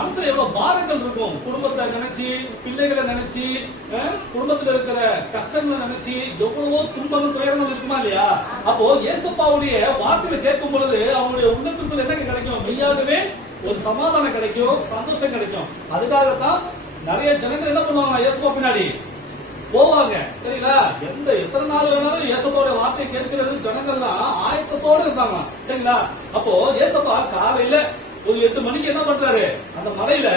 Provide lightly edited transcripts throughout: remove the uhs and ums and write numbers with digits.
மனசுல எவ்வளவு பாரங்கள் இருக்கும். குடும்பத்தை நினைச்சு, பிள்ளைகளை நினைச்சு, குடும்பத்துல இருக்கிற கஷ்டங்களை நினைச்சு எவ்வளவோ துன்பங்கள் துயரங்கள் இருக்குமா இல்லையா? அப்போ இயேசுப்பாவுடைய வார்த்தைகளை கேட்கும் பொழுது அவங்களுடைய உள்ளத்துக்குள்ள என்ன கிடைக்கும்? மெய்யாகவே ஒரு சமாதானம் கிடைக்கும், சந்தோஷம் கிடைக்கும். அதுக்காகத்தான் நிறைய ஜனங்கள் என்ன பண்ணுவாங்க? இயேசுப்பா பின்னாடி போவாங்க. சரிங்களா? எத்தனை நாள் வேணாலும் இயேசுப்பாவுடைய வார்த்தை கேட்கிறது ஜனங்கள்லாம் ஆயத்தத்தோடு இருந்தாங்க. சரிங்களா? அப்போ இயேசுப்பா காலையில ஒரு 8 மணிக்கு என்ன பண்றாரு? அந்த மலையில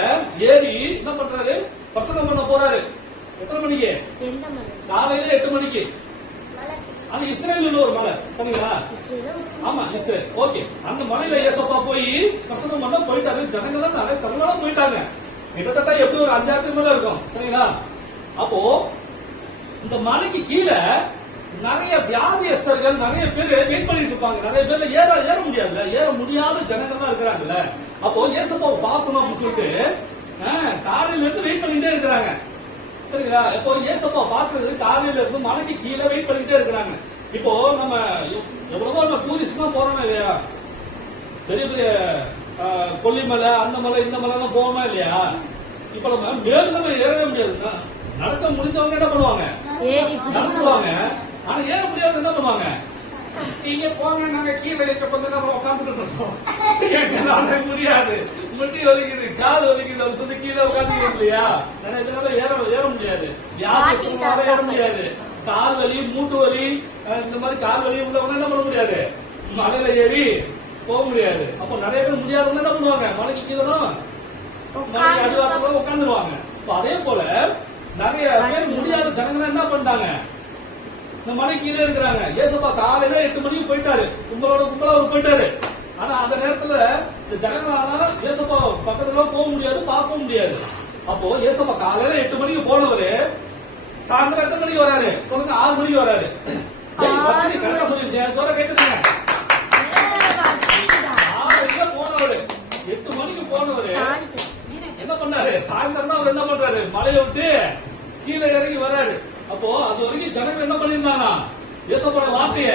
ஏறி என்ன பண்றாரு? பிரசங்கம் பண்ண போறாரு. எத்தனை மணிக்கு? காலையில 8 மணிக்கு. அது இஸ்ரேல் ஒரு மலை. சரிங்களா? ஆமா, இஸ்ரேல். ஓகே. அந்த மலையில இயேசுப்பா போய் பிரசங்கம் பண்ண போயிட்டாரு. ஜனங்கள்லாம் நிறைய திரளான போயிட்டாங்க. கிட்டத்தட்ட எப்படி ஒரு 5,000 மேல இருக்கும். சரிங்களா? அப்போ இந்த மலைக்கு கீழே நிறைய வியாதியஸ்தர்கள் நிறைய பேர் வெயிட் பண்ணிட்டு இருப்பாங்க. நிறைய பேர்ல ஏற முடியாதுல்ல, ஏற முடியாத ஜனங்கள்லாம் இருக்கிறாங்கல்ல. அப்போ இயேசுப்பாவை பார்க்கணும் அப்படின்னு சொல்லிட்டு காலையில இருந்து வெயிட் பண்ணிட்டே இருக்கிறாங்க. சரிங்களா? இப்போ இயேசுப்பா பாக்குறது காலையில இருந்து மலைக்கு கீழே வெயிட் பண்ணிட்டே இருக்கிறாங்க. இப்போ நம்ம எவ்வளவோ நம்ம டூரிஸ்ட்னா போறோம் இல்லையா? பெரிய பெரிய கொல்லிமலை, அந்த மலை, இந்த மலை எல்லாம் போவோமா இல்லையா? இப்ப நம்ம மேலும் நம்ம ஏறவே முடியாதுன்னா நடக்க முடிஞ்சவங்க என்ன பண்ணுவாங்க? நடத்துவாங்க. ஆனா ஏற முடியாது என்ன பண்ணுவாங்க? நீங்க போங்க, நாங்க கீழே இருக்க கொஞ்ச நேரம் உட்காந்துட்டு இருக்கோம். முடியாது, முட்டி வலிக்குது, கால் வலிக்குது அப்படின்னு சொல்லி கீழே உட்காந்து இல்லையா? நிறைய பேரால ஏற முடியாது. யாரும் ஏற முடியாது. கால் வலி, மூட்டு வலி, இந்த மாதிரி கால் வலி உள்ளவங்க என்ன பண்ண முடியாது? மலையில ஏறி போக முடியாது. அப்போ நிறைய பேர் முடியாதவங்க என்ன பண்ணுவாங்க? மலைக்கு கீழே தான் மலைக்கு அடிவாரத்துல உட்காந்துருவாங்க. அதே போல நிறைய பேர் முடியாத ஜனங்க என்ன பண்ணிட்டாங்க? இந்த மலை கீழே இருக்கிறாங்க. இயேசுப்பா காலையில 8 மணிக்கு போயிட்டாரு. கும்பலா அவர் போயிட்டாரு. ஆனா அந்த நேரத்துல இந்த ஜனங்களால இயேசுப்பா பக்கத்துல போக முடியாது, பார்க்க முடியாது. அப்போ இயேசுப்பா காலையில 8 மணிக்கு போனவரு சாயந்தரம் எத்தனை மணிக்கு வராரு? சொல்லுங்க. 6 மணிக்கு வராரு. கரெக்டா சொல்லிருச்சேன். சொல்ல கேட்டுருங்க. 6 மணிக்கு போனவரு, 8 மணிக்கு போனவரு என்ன பண்ணாரு? சாயந்தரம் தான் அவர் என்ன பண்றாரு? மலையை விட்டு கீழே இறங்கி வர்றாரு. அப்போ அது வரைக்கும் ஜனங்கள் என்ன பண்ணிருந்தாங்க? இயேசுவோட வார்த்தைய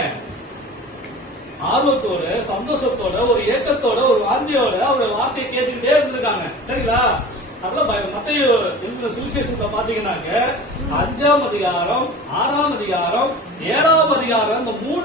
ஆர்வத்தோட, சந்தோஷத்தோட, ஒரு ஏக்கத்தோட, ஒரு வாஞ்சியோட அவர் வார்த்தையை கேட்டுக்கிட்டே இருந்திருக்காங்க. சரிங்களா? அதெல்லாம் மத்தேயு எழுதின சுவிசேஷத்துல பாத்தீங்கன்னாக்க 5ஆம் அதிகாரம், 6ஆம் அதிகாரம், 7ஆம் அதிகாரம், இந்த 3